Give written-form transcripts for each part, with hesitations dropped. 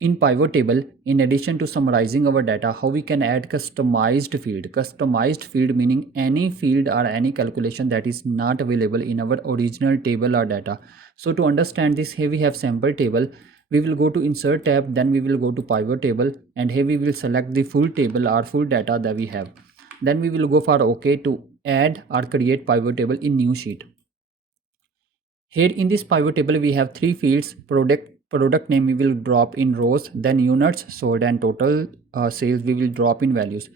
In pivot table, in addition to summarizing our data, how we can add customized field. Customized field meaning any field or any calculation that is not available in our original table or data. So to understand this, here we have sample table. We will go to insert tab, then we will go to pivot table, and here we will select the full table or full data that we have. Then we will go for OK to add or create pivot table in new sheet. Here in this pivot table we have three fields. Product name we will drop in rows, then units sold and total sales we will drop in values.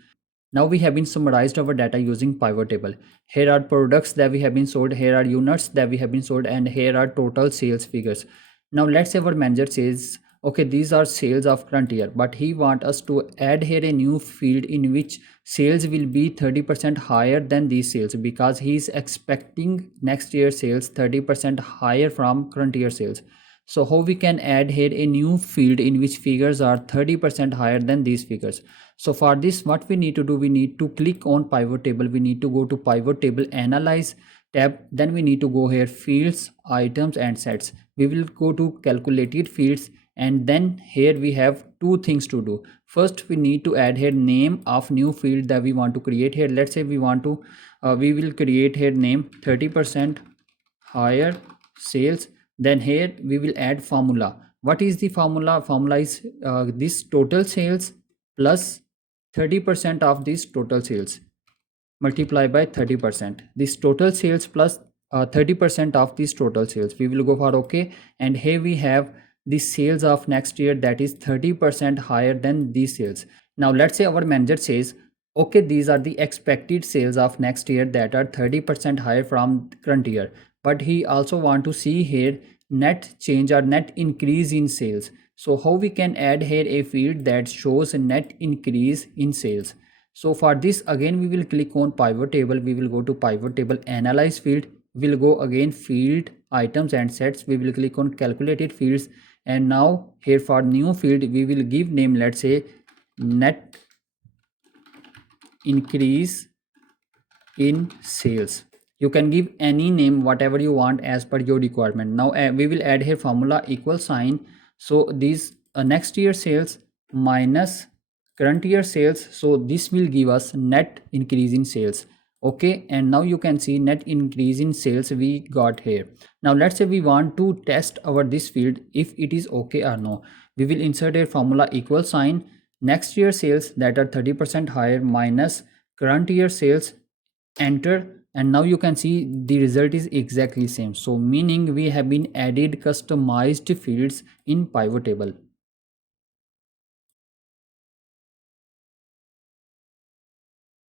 Now we have been summarized our data using pivot table. Here are products that we have been sold, here are units that we have been sold, and here are total sales figures. Now let's say our manager says, okay, these are sales of current year, but he want us to add here a new field in which sales will be 30% higher than these sales, because he is expecting next year sales 30% higher from current year sales. So how we can add here a new field in which figures are 30% higher than these figures? So for this, what we need to do, we need to click on pivot table. We need to go to pivot table analyze tab. Then we need to go here fields, items and sets. We will go to calculated fields, and then here we have two things to do. First, we need to add here name of new field that we want to create here. Let's say we want to we will create here name 30% higher sales. Then here we will add formula. What is the formula? Formula is this total sales plus 30% of this total sales multiply by 30%. This total sales plus 30% of this total sales. We will go for OK, and here we have the sales of next year that is 30% higher than these sales. Now let's say our manager says, okay, these are the expected sales of next year that are 30% higher from current year, but he also want to see here net change or net increase in sales. So how we can add here a field that shows a net increase in sales? So for this, again we will click on pivot table. We will go to pivot table analyze field. We will go again field, items and sets. We will click on calculated fields, and now here for new field we will give name, let's say net increase in sales. You can give any name whatever you want as per your requirement. Now we will add here formula equal sign. So these next year sales minus current year sales, so this will give us net increase in sales. Okay, and now you can see net increase in sales we got here. Now let's say we want to test our this field if it is okay or no. We will insert a formula equal sign next year sales that are 30% higher minus current year sales, enter, and now you can see the result is exactly same. So meaning we have been added customized fields in pivot table.